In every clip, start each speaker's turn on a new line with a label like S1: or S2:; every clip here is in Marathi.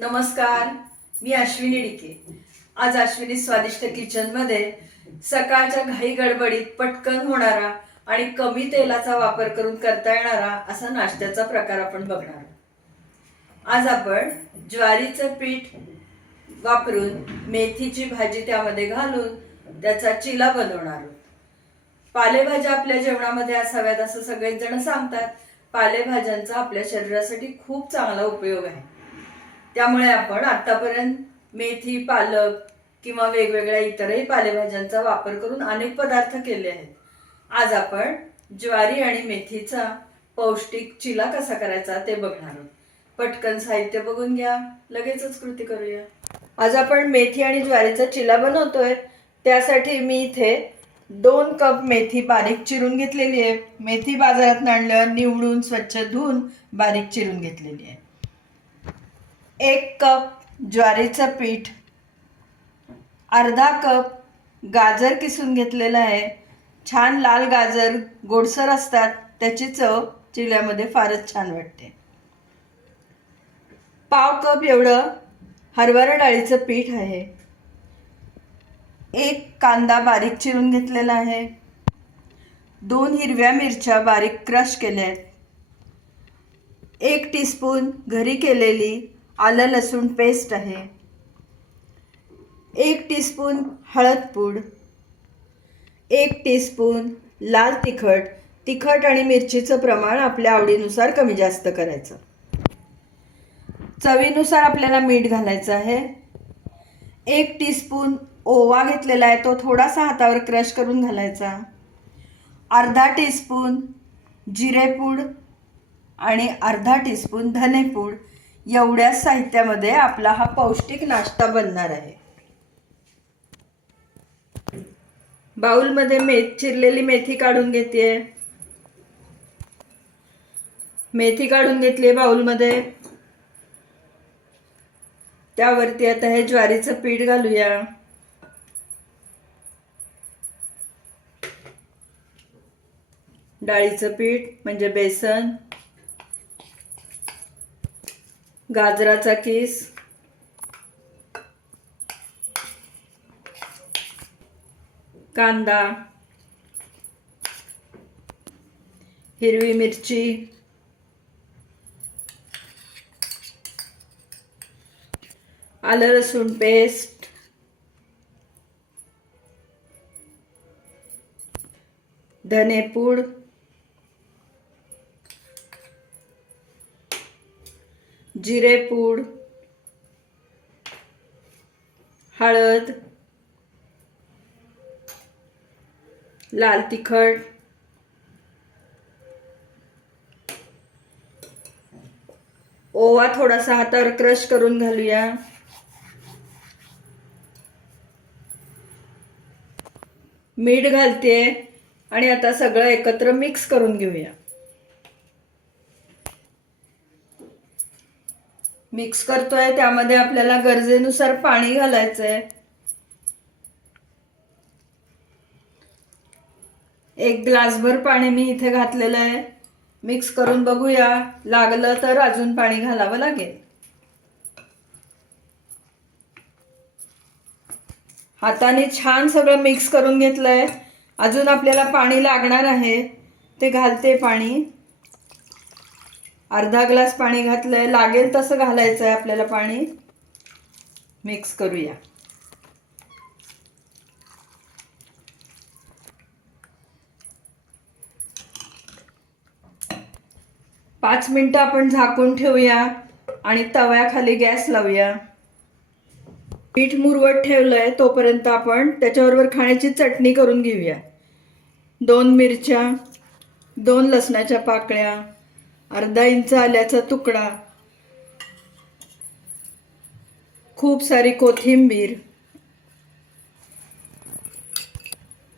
S1: नमस्कार मी अश्विनी डिके. आज अश्विनी स्वादिष्ट किचनमध्ये सकाळच्या घाई गडबडीत पटकन होणारा आणि कमी तेलाचा वापर करून करता येणारा असा नाश्त्याचा प्रकार आपण बघणार आज आपण ज्वारीचं पीठ वापरून मेथीची भाजी त्यामध्ये घालून त्याचा चिला बनवणार आहोत. पालेभाज्या आपल्या जेवणामध्ये असाव्यात असं सगळेच जण सांगतात. पालेभाज्यांचा आपल्या शरीरासाठी खूप चांगला उपयोग आहे. त्यामुळे आपण आतापर्यंत मेथी पालक किंवा वेगवेगळ्या इतरही पालेभाज्यांचा वापर करून अनेक पदार्थ केले आहेत. आज आपण ज्वारी आणि मेथीचा पौष्टिक चिला कसा करायचा ते बघणार आहोत. पटकन साहित्य बघून घ्या. लगेचच कृती करूया. आज आपण मेथी आणि ज्वारीचा चिला बनवतोय. त्यासाठी मी इथे दोन कप मेथी बारीक चिरून घेतलेली आहे. मेथी बाजारात आणल्यावर निवडून स्वच्छ धुवून बारीक चिरून घेतलेली आहे. एक कप ज्वारीचं पीठ अर्धा कप गाजर किसून घेतलेलं आहे. छान लाल गाजर गोडसर असतात त्याची चव चिल्यामध्ये फारच छान वाटते. पाव कप एवढं हरभरा डाळीचं पीठ आहे. एक कांदा बारीक चिरून घेतलेला आहे. दोन हिरव्या मिरच्या बारीक क्रश केल्या आहेत एक टीस्पून घरी केलेली आलं लसूण पेस्ट आहे. एक टीस्पून हळद पूड. एक टीस्पून लाल तिखट. तिखट आणि मिरचीचं प्रमाण आपल्या आवडीनुसार कमी जास्त करायचं. चवीनुसार आपल्याला मीठ घालायचं आहे. एक टीस्पून ओवा घेतलेला आहे तो थोडासा हातावर क्रश करून घालायचा. अर्धा टीस्पून जिरेपूड आणि अर्धा टीस्पून धनेपूड. एवढ्या साहित्यामध्ये आपला हा पौष्टिक नाश्ता बनणार आहे. बाउलमध्ये मेथ चिरलेली मेथी काढून घेते. मेथी काढून घेतली बाउलमध्ये. त्यावरती आता हे ज्वारीचं पीठ घालूया. डाळीचं पीठ म्हणजे बेसन. गाजराचा किस. कांदा. हिरवी मिरची. आलं लसूण पेस्ट. धनेपूड. जिरेपूड हळद लाल तिखट ओवा थोडासा हातावर क्रश करून घालूया. मीठ घालते आणि आता सगळं एकत्र मिक्स करून घेऊया. मिक्स करतोय त्यामध्ये आपल्याला गरजेनुसार पाणी घालायचं आहे एक ग्लासभर पाणी मी इथे घातलेलं आहे. मिक्स करून बघूया लागलं तर अजून पाणी घालावं लागेल. हाताने छान सगळं मिक्स करून घेतलंय. अजून आपल्याला पाणी लागणार आहे. ते घालते पाणी. अर्धा ग्लास पाणी घातलंय. लागेल तसं घालायचं आहे आपल्याला पाणी. मिक्स करूया. पाच मिनटं आपण झाकून ठेवूया आणि तव्याखाली गॅस लावूया. पीठ मुरवत ठेवलंय तोपर्यंत आपण त्याच्याबरोबर खाण्याची चटणी करून घेऊया. दोन मिरच्या दोन लसणाच्या पाकळ्या अर्धा इंच आल्याचा तुकडा. खूप सारी कोथिंबीर.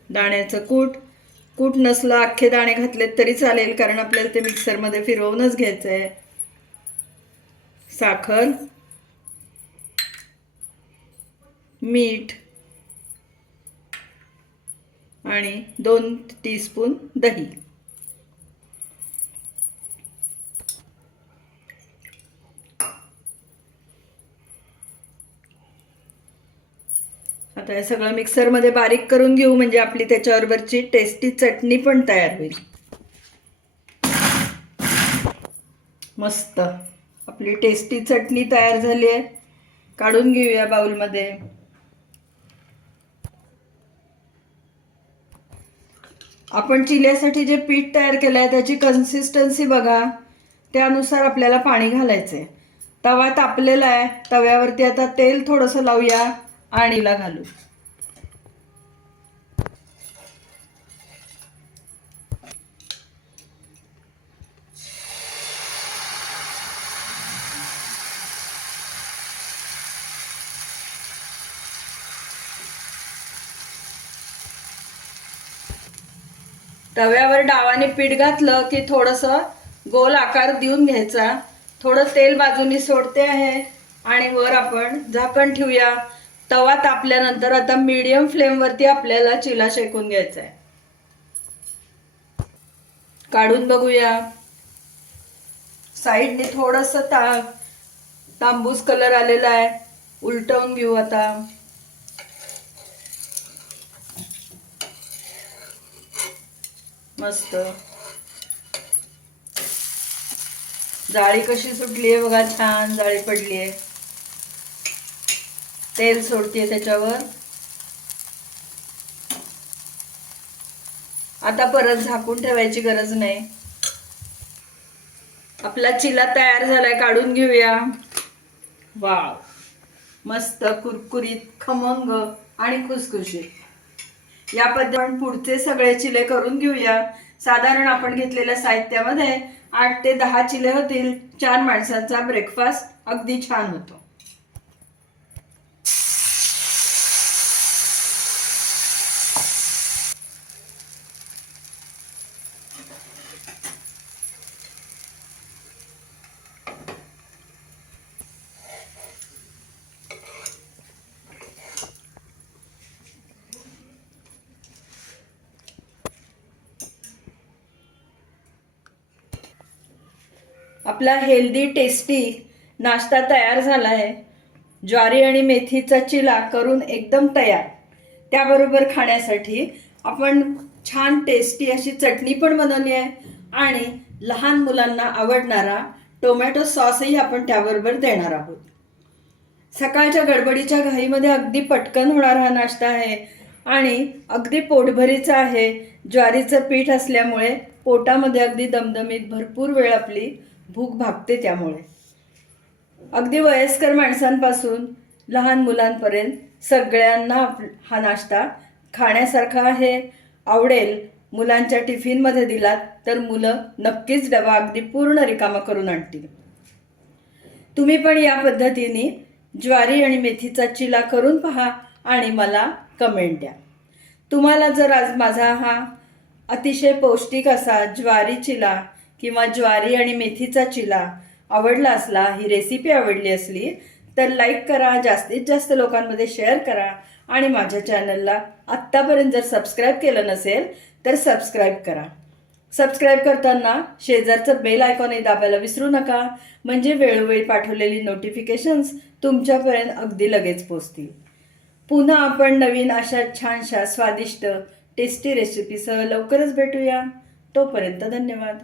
S1: दाण्याचं कूट. कूट नसलं अख्खे दाणे घातलेत तरी चालेल कारण आपल्याला ते मिक्सरमध्ये फिरवूनच घ्यायचं आहे साखर. मीठ. आणि दोन टीस्पून दही. आता हे सगळं मिक्सरमध्ये बारीक करून घेऊ म्हणजे आपली त्याच्याबरोबरची टेस्टी चटणी पण तयार होईल. मस्त. आपली टेस्टी चटणी तयार झाली आहे. काढून घेऊया बाउलमध्ये. आपण चिल्यासाठी जे पीठ तयार केलं आहे त्याची कन्सिस्टन्सी बघा. त्यानुसार आपल्याला पाणी घालायचं आहे तवा तापलेला आहे. तव्यावरती आता तेल थोडंसं लावूया. आणीला घालू तव्यावर डावाने पीठ घातलं की थोडंसं गोल आकार देऊन घ्यायचा. थोडं तेल बाजूनी सोडते आहे. आणि वर आपण झाकण ठेवूया. तवा तापल्यानंतर आता मीडियम फ्लेमवरती आपल्याला चिला शेकून घ्यायचा आहे काढून बघूया. साईडने थोडस ता तांबूस कलर आलेला आहे. उलटवून घेऊ आता. मस्त. जाळी कशी सुटली आहे बघा छान जाळी पडली आहे तेल सोडते त्याच्यावर. आता परत झाकून ठेवायची गरज नाही. आपला चिला तयार झालाय काढून घेऊया. वाव. मस्त कुरकुरीत खमंग आणि खुसखुशीत या पद्धतीने पुढचे सगळे चिले करून घेऊया. साधारण आपण घेतलेल्या साहित्यामध्ये आठ ते दहा चिले होतील. चार माणसांचा ब्रेकफास्ट अगदी छान होतो. आपला हेल्दी टेस्टी नाश्ता तयार झाला आहे ज्वारी आणि मेथीचा चिला करून एकदम तयार. त्याबरोबर खाण्यासाठी आपण छान टेस्टी अशी चटणी पण बनवली आहे आणि लहान मुलांना आवडणारा टोमॅटो सॉसही आपण त्याबरोबर देणार आहोत. सकाळच्या गडबडीच्या घाईमध्ये अगदी पटकन होणारा हा नाश्ता आहे आणि अगदी पोटभरीचा आहे. ज्वारीचं पीठ असल्यामुळे पोटामध्ये अगदी दमदमीत भरपूर वेळ आपली भूक भागते त्यामुळे. अगदी वयस्कर माणसांपासून लहान मुलांपर्यंत सगळ्यांना हा नाश्ता खाण्यासारखा आहे आवडेल. मुलांच्या टिफिनमध्ये दिलात तर मुलं नक्कीच डबा अगदी पूर्ण रिकामा करून आणतील. तुम्ही पण या पद्धतीने ज्वारी आणि मेथीचा चिला करून पहा आणि मला कमेंट द्या. तुम्हाला जर आज माझा हा अतिशय पौष्टिक असा ज्वारी चिला किंवा ज्वारी आणि मेथीचा चिला आवडला असला ही रेसिपी आवडली असली तर लाईक करा जास्तीत जास्त लोकांमध्ये शेअर करा. आणि माझ्या चॅनलला आत्तापर्यंत जर सबस्क्राईब केलं नसेल तर सबस्क्राईब करा. सबस्क्राईब करताना शेजारचं बेल आयकॉनही दाबायला विसरू नका. म्हणजे वेळोवेळी पाठवलेली नोटिफिकेशन्स तुमच्यापर्यंत अगदी लगेच पोचतील. पुन्हा आपण नवीन अशा छानशा स्वादिष्ट टेस्टी रेसिपीसह लवकरच भेटूया. तोपर्यंत धन्यवाद.